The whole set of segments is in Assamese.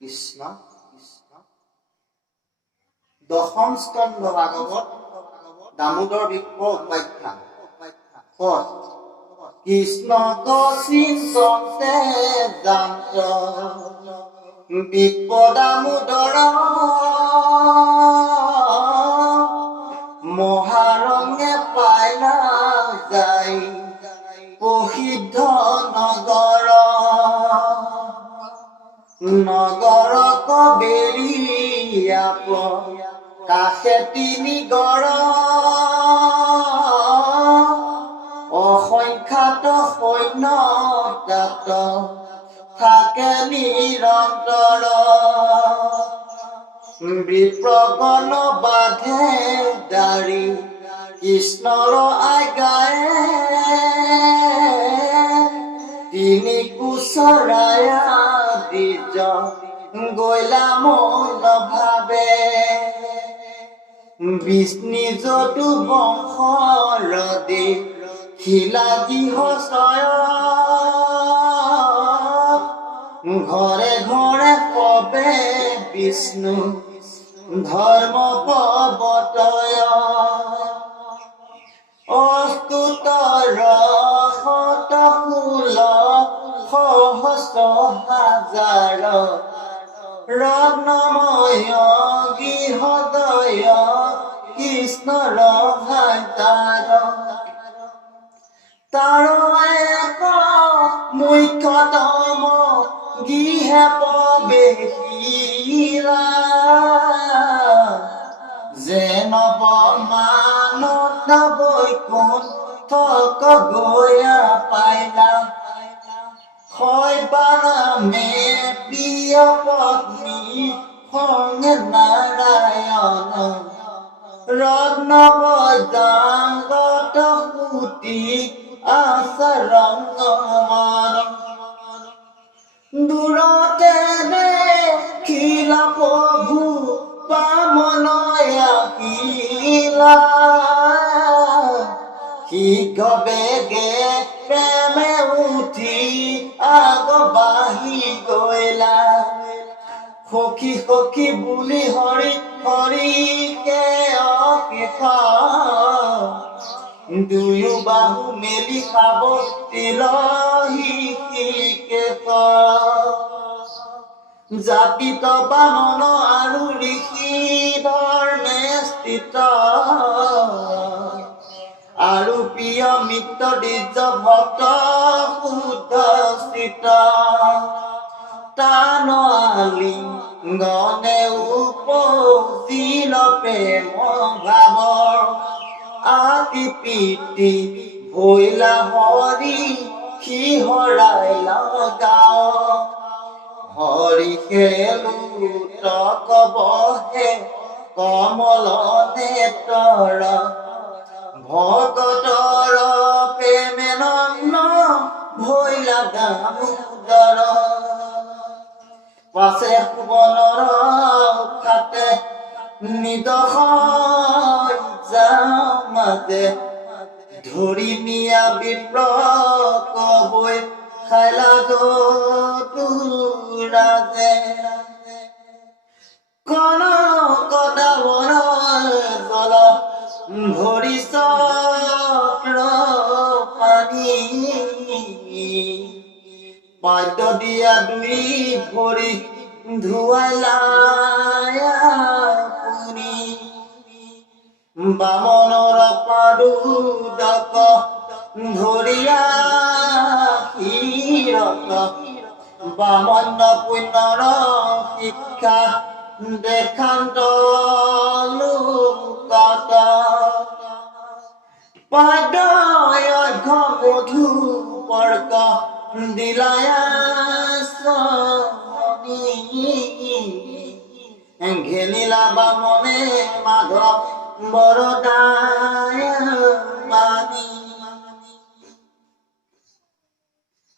কৃষ্ণ দশম স্কন্ধ ভাগৱত দামোদৰ বিপ্ৰ উপাখ্যান পদ কৃষ্ণ কচিন্তে যান্ত বিপ্ৰ দামোদৰ মহাৰঙে পাইলা যাই প্ৰসিদ্ধ নগৰ নগৰ কবেৰিয়াপ কাষে তিনি গড় অসংখ্যাত সৈন্য তাত থাকে নিৰন্তৰ বিপ্ৰগণ বাধে দাৰি কৃষ্ণৰ আজ্ঞায়ে তিনি কুচৰায়া দ্বিজ গৈলা মন ভাবে বিষ্ণু যদু বংশৰদে শিলা গৃহচয় ঘৰে ঘৰে পবে বিষ্ণু ধৰ্ম প্ৰৱৰ্তয় অস্তুতৰ শতকুল সহস্ৰ হাজাৰ ৰত্নময় গৃহদয় কৃষ্ণৰ ভাণ্ডাৰ তাৰ এক মুখ্যতম গৃহে প্ৰৱেশিলা যেন মানৱ বৈকুণ্ঠ গয়া পাইলা শৈবাৰামে প্ৰিয় পত্নী সংগে নাৰায়ণ ৰত্ন বৈদাংগত সুতি আচৰণ দূৰতে দেখিলা প্ৰভু বামনয়া কিলা শীঘ্ৰ বেগে প্ৰেমে উঠি আগবাঢ়ি গৈলা সখী সখী বুলি হৰি হৰিকে অশেষ দুয়ো বাহু মেলি খাব তিলহি কেশ জাপিত বামন আৰু ঋষি ধৰ্মে স্থিত আৰু প্ৰিয় মিত্ৰ দ্বিজ ভক্ত শুদ্ধ স্থিত তানলি গণে উপজিল প্ৰেম ভাৱৰ আতি প্ৰীতি ভৈলা হৰি সিহৰাই লগাও হৰি খেলুতক বহে কমল নেতৰ ভকতৰ প্ৰেমে নগ্ন ভৈলা দামোদৰ পাছে সুবনৰ খাতে নিদৰ্শন মাজে ধৰি নিয়া বিপ্ৰ কবৈ খাইলা ৰাজে কনক দাৱৰ জল ভৰি চক্ৰ পানী বাদ্য দিয়া দুই ভৰি ধুৱাইলা পুনি বামনৰ পাদুদক ধৰিয়া শিৰক বামন পুণ্যৰ শিক্ষা দেখান্ত লোকত পাদয়ঘ মধু পৰ্ক দিলায়া ঘেনিলা বামনে মাধৱ বৰদায় মানি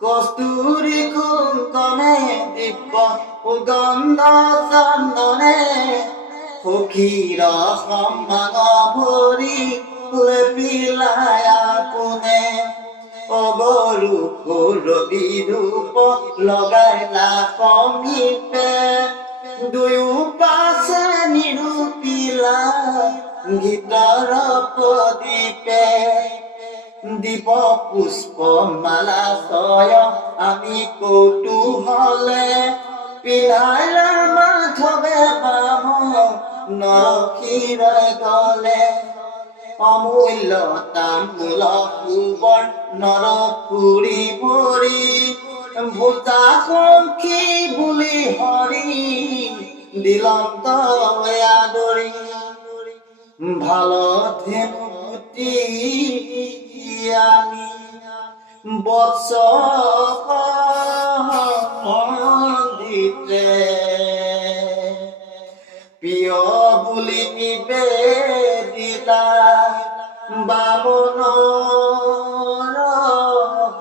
কস্তুৰী কুংকমে দিব্য সুগন্ধ চন্দনে সখীৰ সন্মান ভৰি লেপিলায়া পোনে অগৰু ৰবি ধূপ লগাইলা সমীপে দুয়ো পাছে নিৰূপিলা গীতৰ প্ৰদীপে দিব পুষ্প মালা ছয় আমি কৌতূহলে পিন্ধাইল মাধৱে বাম নৰসিৰ গলে অমূল্য তামোল সুবৰ নৰ ফুৰি ভৰি ভূতা সখী বুলি হৰি দিলন্ত আদৰি ভাল ধেনু পুতি আনি বৎস মন্দিতে প্ৰিয় বুলি নিবেদিলা বামনৰ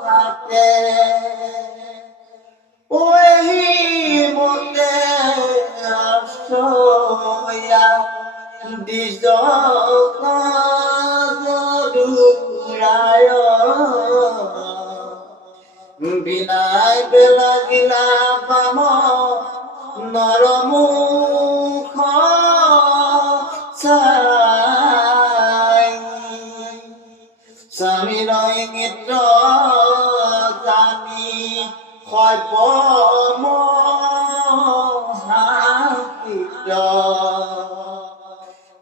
হাতে ওহি মতে আশ্ৰয়া দিজ দুৰায় বিনাই বেলাগিলা বাম নৰমুখ চাই স্বামীৰ ইংগিত জানি সব্য মহাকৃত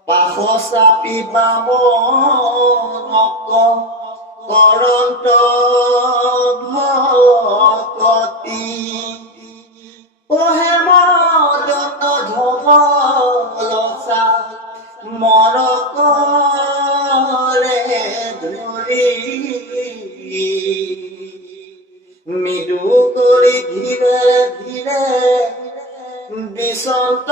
পাশ চাপি বামনক কৰন্ত ভকতি হেম দন্ত ধবলচা মৰকৰে ধৰি মৃদু কৰি ধীৰে ধীৰে বিচন্ত